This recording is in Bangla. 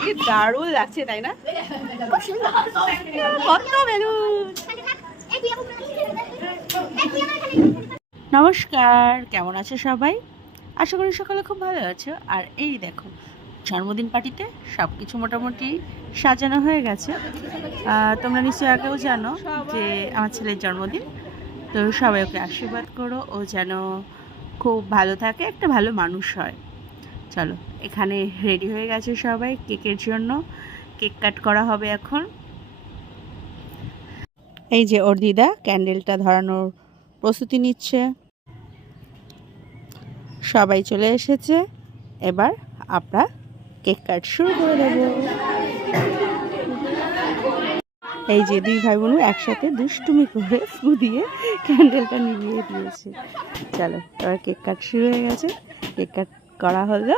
কি দারুণ লাগছে তাই না? কত বেলুন! নমস্কার, কেমন আছো সবাই? আশা করি সকালে খুব ভালো আছো। আর এই দেখো, জন্মদিন পার্টিতে সব কিছু মোটামুটি সাজানো হয়ে গেছে। তোমরা নিশ্চয়ই আগেও জানো যে আমার ছেলের জন্মদিন, তো সবাই ওকে আশীর্বাদ করো, ও যেন খুব ভালো থাকে, একটা ভালো মানুষ হয়। চলো, এখানে রেডি হয়ে গেছে সবাই কেকের জন্য। কেক কাট করা হবে এখন। এই যে ওর দিদা ক্যান্ডেলটা ধরানোর প্রস্তুতি নিচ্ছে। সবাই চলে এসেছে, এবার আমরা কেক কাট শুরু করে দেব। এই যে দুই ভাই বোন একসাথে দুষ্টুমি করে ফু দিয়ে ক্যান্ডেলটা নিভিয়ে দিয়েছে। চলো, এবার কেক কাট শুরু হয়ে গেছে। কেক কাট করা হলো,